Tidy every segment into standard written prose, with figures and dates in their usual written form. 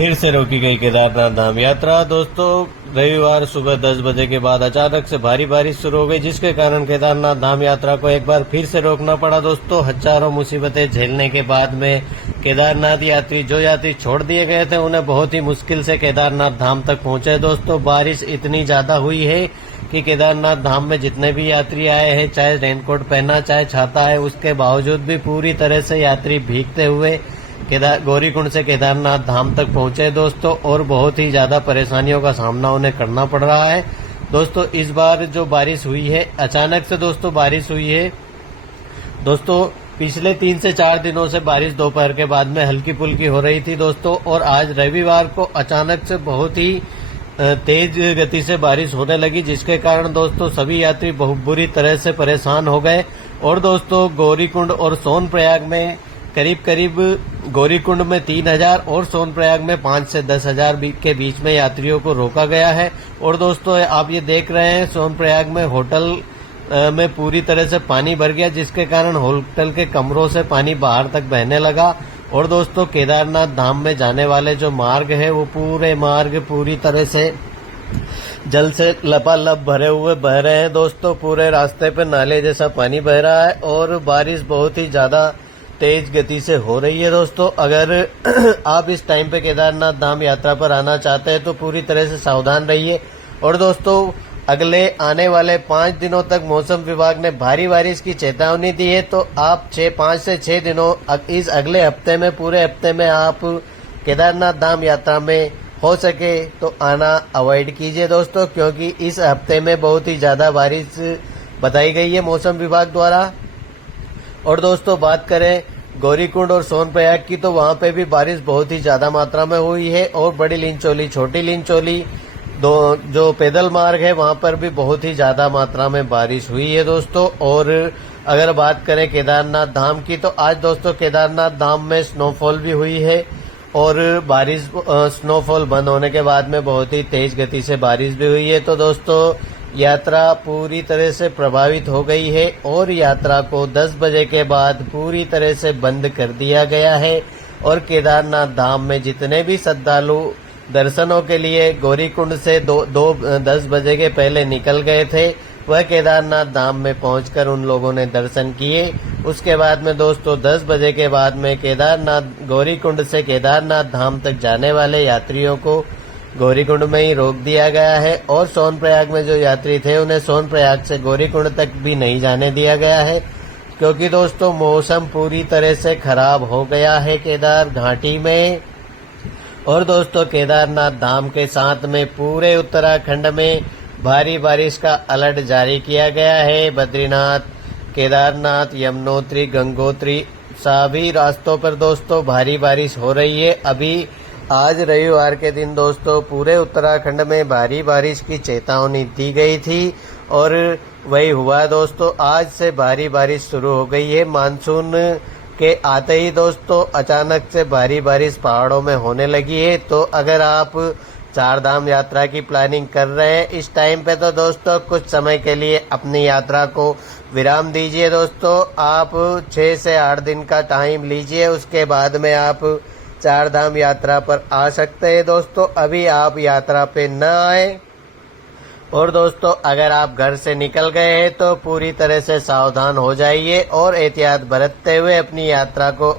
फिर से रोकी गई केदारनाथ धाम यात्रा। दोस्तों, रविवार सुबह 10 बजे के बाद अचानक से भारी बारिश शुरू हो गई, जिसके कारण केदारनाथ धाम यात्रा को एक बार फिर से रोकना पड़ा। दोस्तों, हजारों मुसीबतें झेलने के बाद में केदारनाथ जो यात्री छोड़ दिए गए थे, उन्हें बहुत ही मुश्किल से केदारनाथ धाम तक पहुंचे। दोस्तों, बारिश इतनी ज्यादा हुई है कि केदारनाथ धाम में जितने भी यात्री आए हैं, चाहे रेनकोट पहना चाहे छाता है, उसके बावजूद भी पूरी तरह से यात्री भीगते हुए गौरीकुंड से केदारनाथ धाम तक पहुंचे दोस्तों, और बहुत ही ज्यादा परेशानियों का सामना उन्हें करना पड़ रहा है। दोस्तों, इस बार जो बारिश हुई है, अचानक से दोस्तों बारिश हुई है। दोस्तों, पिछले 3 से 4 दिनों से बारिश दोपहर के बाद में हल्की फुल्की हो रही थी दोस्तों, और आज रविवार को अचानक से बहुत ही तेज गति से बारिश होने लगी, जिसके कारण दोस्तों सभी यात्री बहुत बुरी तरह से परेशान हो गए। और दोस्तों, गौरीकुंड और सोनप्रयाग में करीब गौरीकुंड में 3000 और सोनप्रयाग में 5 से 10,000 के बीच में यात्रियों को रोका गया है। और दोस्तों, आप ये देख रहे हैं, सोनप्रयाग में होटल में पूरी तरह से पानी भर गया, जिसके कारण होटल के कमरों से पानी बाहर तक बहने लगा। और दोस्तों, केदारनाथ धाम में जाने वाले जो मार्ग है, वो पूरे मार्ग पूरी तरह से जल से लबालब भरे हुए बह रहे हैं दोस्तों। पूरे रास्ते पे नाले जैसा पानी बह रहा है, और बारिश बहुत ही ज्यादा तेज गति से हो रही है दोस्तों। अगर आप इस टाइम पे केदारनाथ धाम यात्रा पर आना चाहते हैं तो पूरी तरह से सावधान रहिए। और दोस्तों, अगले आने वाले 5 दिनों तक मौसम विभाग ने भारी बारिश की चेतावनी दी है, तो आप 5 से 6 दिनों इस अगले हफ्ते में, पूरे हफ्ते में आप केदारनाथ धाम यात्रा में हो सके तो आना अवॉइड कीजिए दोस्तों, क्योंकि इस हफ्ते में बहुत ही ज्यादा बारिश बताई गई है मौसम विभाग द्वारा। और दोस्तों, बात करें गौरीकुंड और सोनप्रयाग की, तो वहां पे भी बारिश बहुत ही ज्यादा मात्रा में हुई है, और बड़ी लिंचोली, छोटी लिंचोली जो पैदल मार्ग है, वहां पर भी बहुत ही ज्यादा मात्रा में बारिश हुई है दोस्तों। और अगर बात करें केदारनाथ धाम की, तो आज दोस्तों केदारनाथ धाम में स्नोफॉल भी हुई है, और बारिश स्नोफॉल बंद होने के बाद में बहुत ही तेज गति से बारिश भी हुई है। तो दोस्तों, यात्रा पूरी तरह से प्रभावित हो गई है, और यात्रा को 10 बजे के बाद पूरी तरह से बंद कर दिया गया है। और केदारनाथ धाम में जितने भी श्रद्धालु दर्शनों के लिए गौरीकुंड से 10 बजे के पहले निकल गए थे, वह केदारनाथ धाम में पहुंचकर उन लोगों ने दर्शन किए। उसके बाद में दोस्तों 10 बजे के बाद में गौरीकुंड से केदारनाथ धाम तक जाने वाले यात्रियों को गौरीकुंड में ही रोक दिया गया है, और सोनप्रयाग में जो यात्री थे उन्हें सोनप्रयाग से गौरीकुंड तक भी नहीं जाने दिया गया है, क्योंकि दोस्तों मौसम पूरी तरह से खराब हो गया है केदार घाटी में। और दोस्तों, केदारनाथ धाम के साथ में पूरे उत्तराखंड में भारी बारिश का अलर्ट जारी किया गया है। बद्रीनाथ, केदारनाथ, यमुनोत्री, गंगोत्री सभी रास्तों पर दोस्तों भारी बारिश हो रही है। अभी आज रविवार के दिन दोस्तों पूरे उत्तराखंड में भारी बारिश की चेतावनी दी गई थी, और वही हुआ दोस्तों। आज से भारी बारिश शुरू हो गई है। मानसून के आते ही दोस्तों अचानक से भारी बारिश पहाड़ों में होने लगी है। तो अगर आप 4 धाम यात्रा की प्लानिंग कर रहे हैं इस टाइम पे, तो दोस्तों कुछ समय के लिए अपनी यात्रा को विराम दीजिए दोस्तों। आप 6 से 8 दिन का टाइम लीजिए, उसके बाद में आप 4 धाम यात्रा पर आ सकते हैं दोस्तों। अभी आप यात्रा पे न आए। और दोस्तों, अगर आप घर से निकल गए हैं तो पूरी तरह से सावधान हो जाइए, और एहतियात बरतते हुए अपनी यात्रा को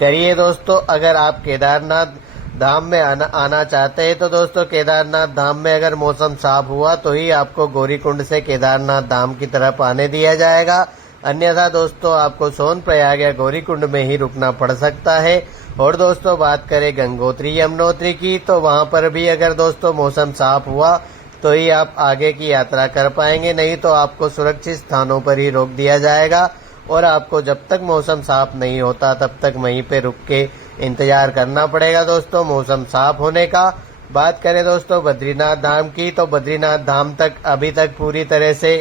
करिए दोस्तों। अगर आप केदारनाथ धाम में आना चाहते हैं तो दोस्तों केदारनाथ धाम में अगर मौसम साफ हुआ तो ही आपको गौरीकुंड से केदारनाथ धाम की तरफ आने दिया जाएगा, अन्यथा दोस्तों आपको सोनप्रयाग या गौरीकुंड में ही रुकना पड़ सकता है। और दोस्तों, बात करें गंगोत्री यमुनोत्री की, तो वहां पर भी अगर दोस्तों मौसम साफ हुआ तो ही आप आगे की यात्रा कर पाएंगे, नहीं तो आपको सुरक्षित स्थानों पर ही रोक दिया जाएगा, और आपको जब तक मौसम साफ नहीं होता तब तक वहीं पे रुक के इंतजार करना पड़ेगा दोस्तों मौसम साफ होने का। बात करें दोस्तों बद्रीनाथ धाम की, तो बद्रीनाथ धाम तक अभी तक पूरी तरह से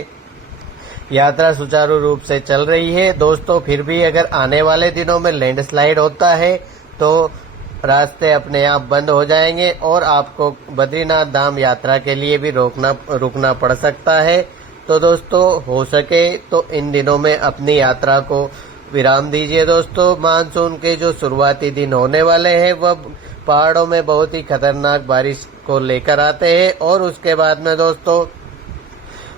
यात्रा सुचारू रूप से चल रही है दोस्तों। फिर भी अगर आने वाले दिनों में लैंडस्लाइड होता है तो रास्ते अपने आप बंद हो जाएंगे, और आपको बद्रीनाथ धाम यात्रा के लिए भी रुकना पड़ सकता है। तो दोस्तों, हो सके तो इन दिनों में अपनी यात्रा को विराम दीजिए दोस्तों। मानसून के जो शुरुआती दिन होने वाले हैं वह पहाड़ों में बहुत ही खतरनाक बारिश को लेकर आते हैं और उसके बाद में दोस्तों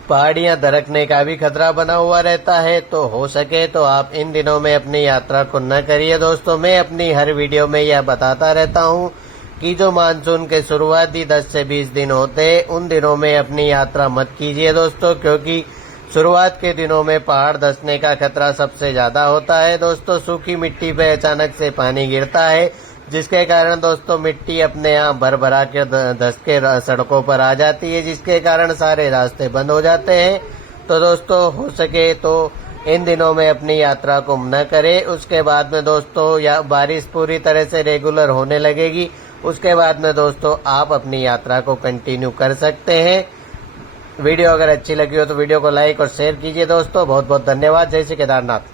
पहाड़ियां दरकने का भी खतरा बना हुआ रहता है। तो हो सके तो आप इन दिनों में अपनी यात्रा को न करिए दोस्तों। मैं अपनी हर वीडियो में यह बताता रहता हूं कि जो मानसून के शुरुआती 10 से 20 दिन होते हैं उन दिनों में अपनी यात्रा मत कीजिए दोस्तों, क्योंकि शुरुआत के दिनों में पहाड़ धंसने का खतरा सबसे ज्यादा होता है दोस्तों। सूखी मिट्टी पे अचानक से पानी गिरता है, जिसके कारण दोस्तों मिट्टी अपने यहाँ भर भरा के धंस के सड़कों पर आ जाती है, जिसके कारण सारे रास्ते बंद हो जाते हैं। तो दोस्तों हो सके तो इन दिनों में अपनी यात्रा को न करें। उसके बाद में दोस्तों या बारिश पूरी तरह से रेगुलर होने लगेगी, उसके बाद में दोस्तों आप अपनी यात्रा को कंटिन्यू कर सकते हैं। वीडियो अगर अच्छी लगी हो तो वीडियो को लाइक और शेयर कीजिए दोस्तों। बहुत बहुत धन्यवाद। जय श्री केदारनाथ।